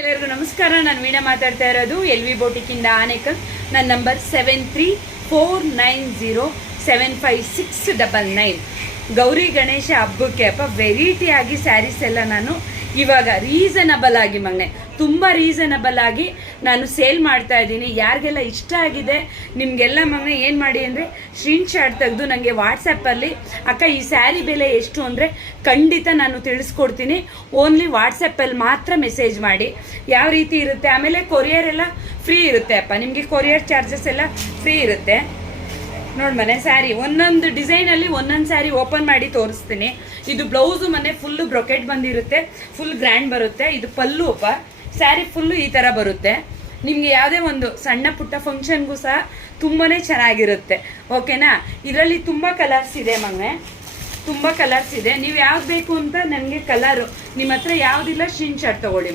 ಎಲ್ಲರಿಗೂ ನಮಸ್ಕಾರ. ನಾನು ವೀಣಾ ಮಾತಾಡ್ತಾ ಇರೋದು LV ಬೋಟಿಕ್ಕಿಂದ ಆನೇಕಲ್. ನನ್ನ ನಂಬರ್ 7349075699. ಗೌರಿ ಗಣೇಶ ಹಬ್ಬಕ್ಕೆ ವೆರೈಟಿ ಆಗಿ ಸ್ಯಾರೀಸ್ ಎಲ್ಲ ನಾನು ಇವಾಗ ರೀಸನಬಲ್ ಆಗಿ ತುಂಬ ರೀಸನಬಲ್ ಆಗಿ ನಾನು ಸೇಲ್ ಮಾಡ್ತಾ ಇದ್ದೀನಿ. ಯಾರಿಗೆಲ್ಲ ಇಷ್ಟ ಆಗಿದೆ ನಿಮಗೆಲ್ಲ ಏನು ಮಾಡಿ ಅಂದರೆ ಸ್ಕ್ರೀನ್ಶಾಟ್ ತೆಗೆದು ನನಗೆ ವಾಟ್ಸಪ್ಪಲ್ಲಿ ಅಕ್ಕ ಈ ಸ್ಯಾರಿ ಬೆಲೆ ಎಷ್ಟು ಅಂದರೆ ಖಂಡಿತ ನಾನು ತಿಳಿಸ್ಕೊಡ್ತೀನಿ. ಓನ್ಲಿ ವಾಟ್ಸಪ್ಪಲ್ಲಿ ಮಾತ್ರ ಮೆಸೇಜ್ ಮಾಡಿ. ಯಾವ ರೀತಿ ಇರುತ್ತೆ, ಆಮೇಲೆ ಕೊರಿಯರ್ ಎಲ್ಲ ಫ್ರೀ ಇರುತ್ತೆ ನಿಮಗೆ ಕೊರಿಯರ್ ಚಾರ್ಜಸ್ ಎಲ್ಲ ಫ್ರೀ ಇರುತ್ತೆ. ನೋಡಿ ಸ್ಯಾರಿ ಒಂದೊಂದು ಡಿಸೈನಲ್ಲಿ ಒಂದೊಂದು ಸ್ಯಾರಿ ಓಪನ್ ಮಾಡಿ ತೋರಿಸ್ತೀನಿ. ಇದು ಬ್ಲೌಸು ಫುಲ್ಲು ಬ್ರೊಕೆಟ್ ಬಂದಿರುತ್ತೆ, ಫುಲ್ ಗ್ರ್ಯಾಂಡ್ ಬರುತ್ತೆ. ಇದು ಪಲ್ಲು ಸ್ಯಾರಿ ಫುಲ್ಲು ಈ ಥರ ಬರುತ್ತೆ. ನಿಮಗೆ ಯಾವುದೇ ಒಂದು ಸಣ್ಣ ಪುಟ್ಟ ಫಂಕ್ಷನ್ಗೂ ಸಹ ತುಂಬಾ ಚೆನ್ನಾಗಿರುತ್ತೆ. ಓಕೆನಾ? ಇದರಲ್ಲಿ ತುಂಬ ಕಲರ್ಸ್ ಇದೆ ತುಂಬ ಕಲರ್ಸ್ ಇದೆ. ನೀವು ಯಾವ್ದು ಬೇಕು ಅಂತ ನನಗೆ ಕಲರು ನಿಮ್ಮ ಹತ್ರ ಯಾವುದಿಲ್ಲ ಸ್ಕ್ರೀನ್ಶಾಟ್ ತಗೊಳ್ಳಿ